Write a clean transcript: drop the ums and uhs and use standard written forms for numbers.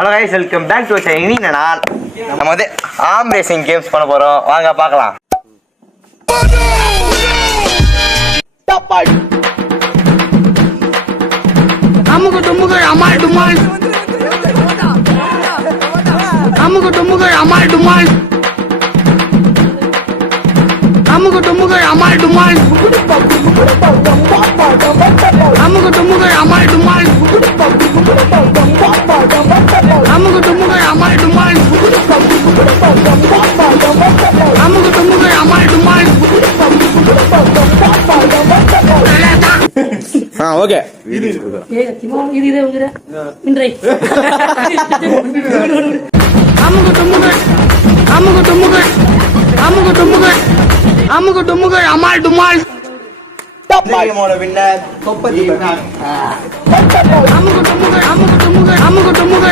Hello guys, welcome back to இன்னைக்கு நாள் நம்ம வந்து ஆர்ம் ரேசிங் கேம்ஸ் பண்ண போறோம். வாங்க பார்க்கலாம். அமுக டுமுக அமால் டுமால் அமுக டுமுக அமால் டுமால் அமுக டுமுக அமால் டுமால் அமுக டுமுக அமால் டுமால் அமுக டுமுக அமால் டுமால் அமுக டுமுக அமால் டுமால். ஓகே, அமுக டுமுக அமுக டுமுக அமுக டுமுக அமுக டுமுக அமால் டுமால் வின்னர் அமுக டுமுக அமுக டுமுக அமுக டுமுக